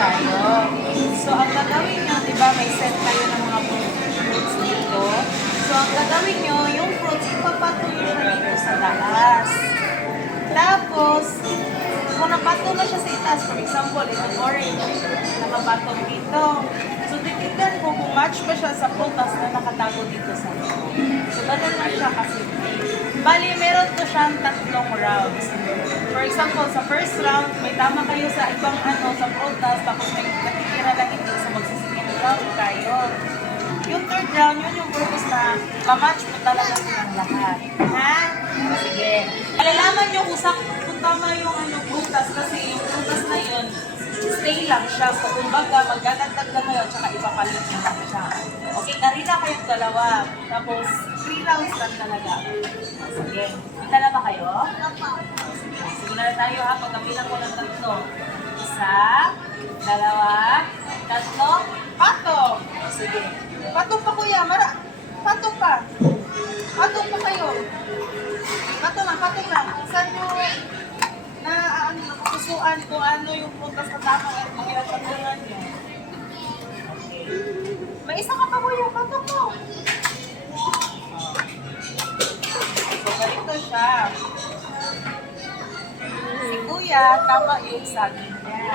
tayo. So, ang gagawin nyo, di ba, may set tayo ng mga fruits dito. So, ang gagawin nyo, yung fruits, ipapatuloy siya dito sa taas. Tapos, kung napatong na siya sa itaas, for example, itong orange, nakapatong dito. So, titignan ko kung match ba siya sa prutas na nakatago dito sa loob. So, ganun lang siya kasi. Bali, meron to siyang 3 rounds. For example, sa first round, may tama kayo sa ibang sa prutas, tapos may natitira lang ito, so magsisecond round kayo. Yung third round, yun yung purpose na ma-match mo talaga silang lahat. Ha? Sige. Malalaman nyo kung tama yung prutas, kasi yung prutas na yun, stay lang siya. So, kumbaga, magdadagdag na kayo, tsaka ipapalit nyo lang siya. Okay, narila kayong dalawa. Tapos, 3 rounds lang talaga. Sige. Kita na ba kayo? Sige na tayo ha. Pagkabilang ko ng 3. 1, 2, 3, patong! Sige. Patong pa kuya. Patong pa. Patong pa kayo. Patong lang. Saan nyo nakusuan kung ano yung prutas na tamang at pakilapatungan nyo? Okay. May isa ka pa kuya. Patong mo. So, ganito siya. Si kuya, tama yung saging niya.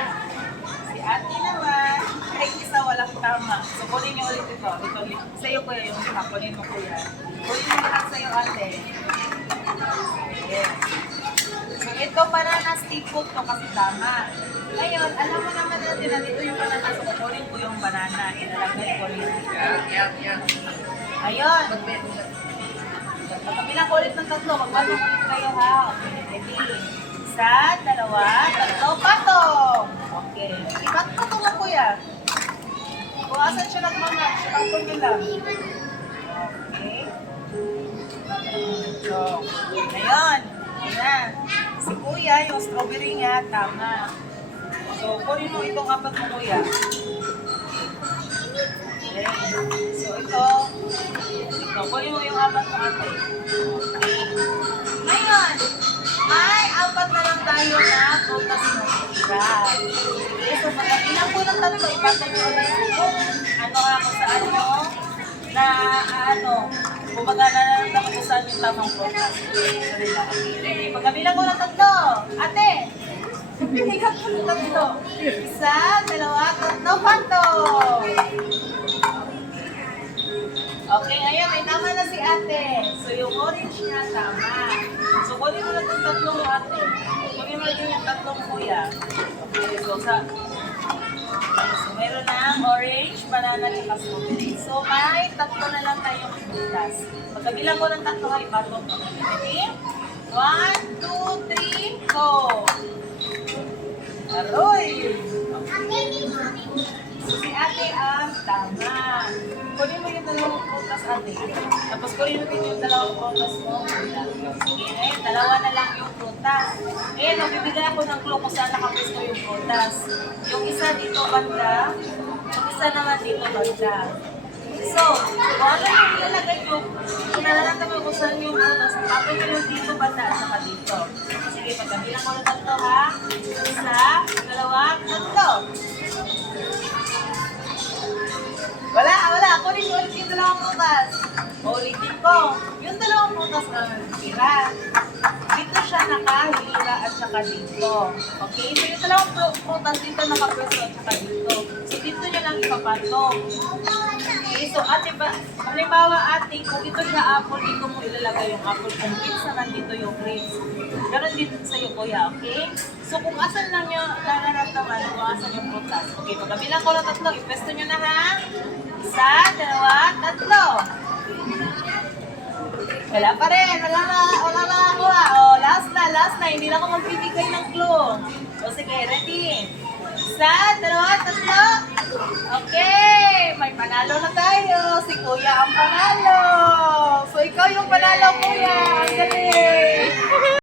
Si ate naman, kahit isa walang tama. So, kunin niyo ulit ito. Ito ulit. Sa'yo kuya yung kunin mo kuya. Kunin mo lahat sa'yo ate. Yes. So, ito bananas seafood to kasi tama. Ngayon, alam mo naman natin na dito yung banana. So, kunin ko yung banana. Ilalagay ko rin. Ayun. Pagkabilang ko ulit ng 3, magpatong ulit kayo ha. Okay, ready? 1, 2, 3, patong! Okay. Patong lang kuya. Kung asan siya nagmamatch, patong nyo lang. Okay. So, ngayon. Ayan. Si kuya, yung strawberry nga, tama. So, kunin mo itong 4 mo kuya. Okay. So, ito, kunin mo yung 4 mo ate. Okay. Ngayon, may 4 na lang tayo na prutas na tira. Sige, so pagkabilang ko ng 3, ipatong ko ulit kung ako sa kumbaga nararamdaman ko saan yung tamang prutas. Sorry lang. Okay, ready? Pagkabilang ko ng 3, ate! Pinigat ko ng 3. 1, 2, 3, patong! Okay, ngayon may tama na si ate. So yung orange niya tama. So kunin mo lang yung 3 ate. Kunin mo din yung 3 kuya. Okay, so meron ng orange, banana, at strawberry. So may 3 na lang tayong prutas. Pagkabilang ko ng 3 ay patong. Ready? 1, 2, 3, go! Aroy! So si ate ang tama. Kunin mo yung 2 prutas ate. Tapos kunin mo din yung 2 prutas mo. Sige, ngayon 2 na lang yung prutas. Ngayon, magbibigay ako ng clue kung saan nakapusto yung prutas. Yung isa dito banda, yung isa naman dito banda. So, kung ano yung ilalagay ko, kung nararamdaman kung saan yung prutas, ako yung dito banda at saka dito. Sige, pagkabilang ko ng 3 ha. 1, 2, 3. Wala. Kunin ko ulit yung 2 prutas. Ulitin ko. Yung 2 prutas na tira. Dito siya nakahila at saka dito. Okay? So yung 2 prutas dito nakapwesto at saka dito. So dito nyo lang ipapatong. Okay? So ate ba, halimbawa ate, kung ito siya apple, dito mo ilalagay yung apple. Kung grapes naman dito yung grapes. Ganon dito sa'yo kuya, okay? So kung asan lang nyo nararamdaman, kung asan yung prutas. Okay, pagkabilang ko ng 3, ipwesto nyo na ha. 1, 2, 3. Wala pa rin. Wala na ako ha. Oh, last na. Hindi na ako magbibigay ng clue. So sige, ready? 1, 2, 3. Okay, may panalo na tayo. Si kuya ang panalo. So ikaw yung panalo kuya. Ang galing.